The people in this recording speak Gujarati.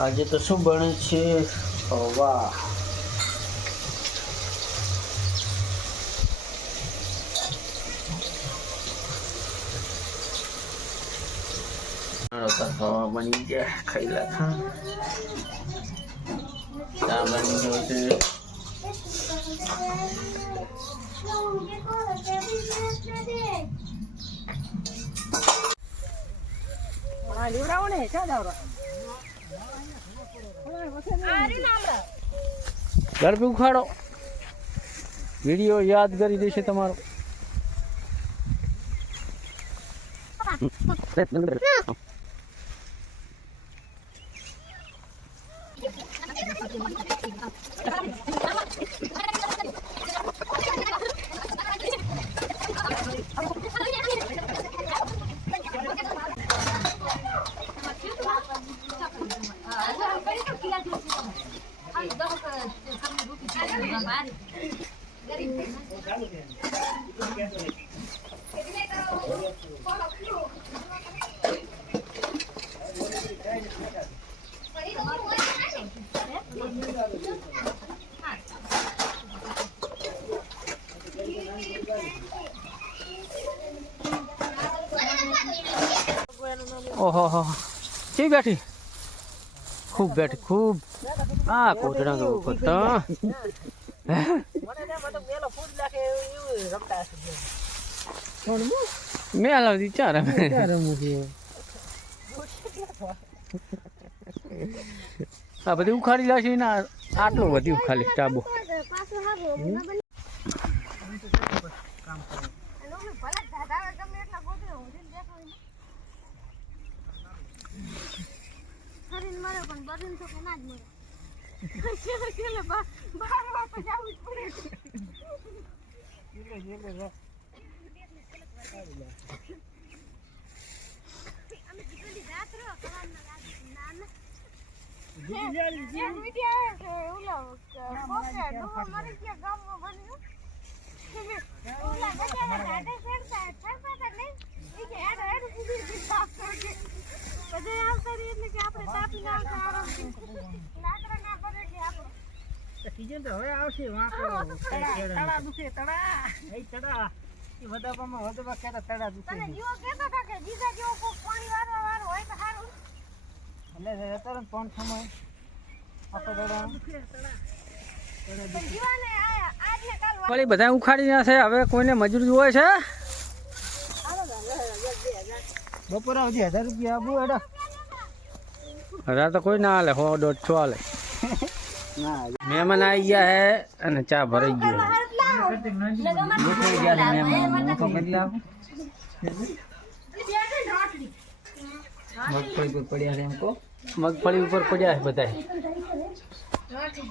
આજે તો શું બને છે? વાહ, હવા બની ગયા, ખાઈ લાખા. ચા બની ગયો છે. ગરબી ઉખાડો, વિડીયો યાદ કરી દેશે તમારો. ઓહો, કેવી બેઠી? ખૂબ બેઠી, ખૂબ. આ કોટડા તો કરતા મેં લાવી ચાર આ બધી ઉખાડી લાવશે ને આટલું વધ્યું ખાલી ટાબુ. સીઝન તો હવે આવશે. તળા દુખે, તળા વધામાં વધવા ક્યારે તળા દુખે. એટલે અત્યારે પણ સમય આપણે બધા ઉખાડી ના છે. હવે કોઈને મજૂરી હોય છે? બપોરે 1000 રૂપિયા આપું. એડા 1000 તો કોઈ ના હાલે, 100-150 હાલે. મહેમાન આવી ગયા હે અને ચા ભરાઈ ગયો. મગફળી ઉપર પડ્યા છે બધા.